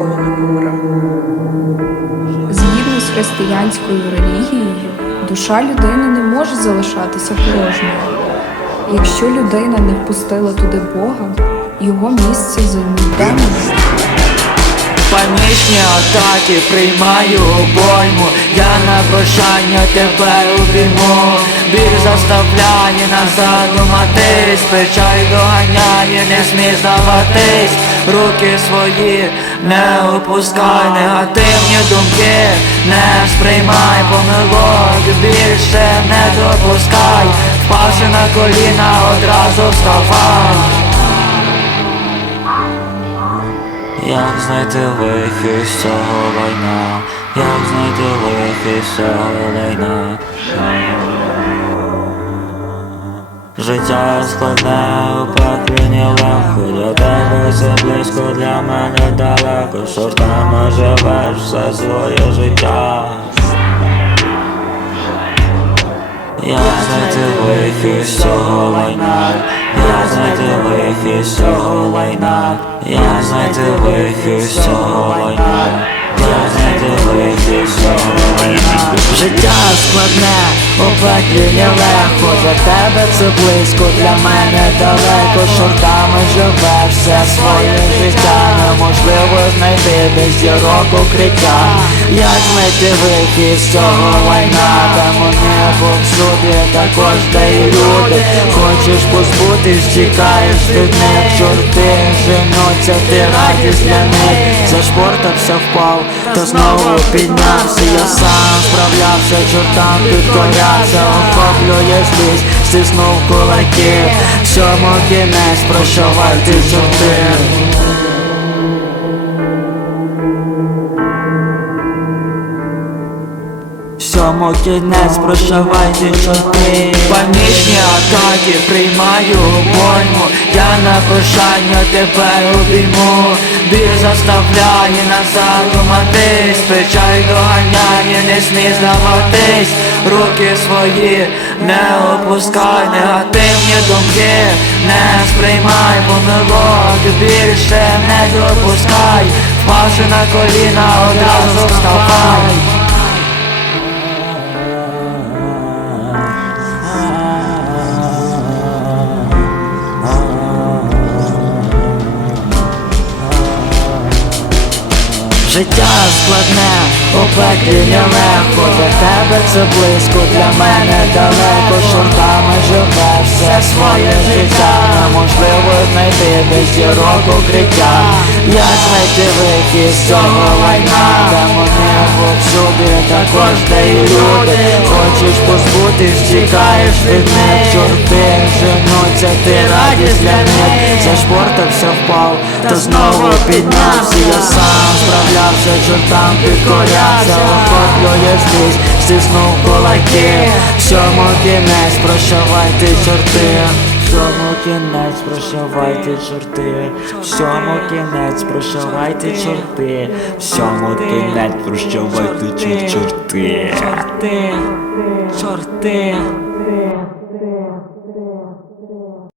Холодного моря. Згідно з християнською релігією, душа людини не може залишатися порожньою. Якщо людина не впустила туди Бога, його місце займуть. Панічні атаки приймаю обойму, я на прощання тебе обійму заставляє назад думатись Печаль доганяє, не смій здаватись. Руки свої не опускай Негативні думки не сприймай. Помилок більше не допускай. Впавши на коліна одразу вставай. Як знайти вихід з цього війна, як знайти вихід з цього лайна. Життя складне, у пеклі не легко Для тебе це близько, для мене далеко. Сортами живеш все своє життя. Як знайти вихід з цього лайна, як знайти вихід з цього лайна, як знайти вихід з цього лайна, як знайти вихід з цього лайна. Життя складне, у легко, Для тебе це близько, для мене далеко все своє життя Неможливо знайти без зірок укриття. Як знайти вихід з цього лайна Демони повсюди, також де і люди. Хочеш позбутись, тікаєш від них Чорти женуться, ти радість для них. Зашпортався, впав, та знову піднявся. Я сам справлявся, чортам підкорявся Охоплює злість, стиснув кулаки. Всьому кінець, прощавай ти чорти Всьому кінець прощавайте чорти Панічні атаки приймаю обойму Я на прощання тебе обійму. Біль заставляє назад думатись Печаль доганяє, не смій здаватись. Руки свої не опускай Негативні думки не сприймай Помилок більше не допускай. Впавши на коліна одразу вставай Життя складне, у пеклі нелегко Для тебе це близько, для мене далеко. Шортами живеш все своє життя. Неможливо знайти без зірок укриття. Як знайти вихід з цього лайна? Демони повсюди, також де і люди. Хочеш позбутись, тікаєш від них Чорти женуться, ти радість для них Зашпортався, впав, та знову піднявся. Я сам справлявся, чортам підкорявся. Охоплює злість, стиснув кулаки. Всьому кінець, прощавайте, чорти? Всьому кінець, прощавайте, чорти? Всьому кінець, прощавайте, чорти? Всьому кінець, прощавайте, чор- чорти Чорти, чорти,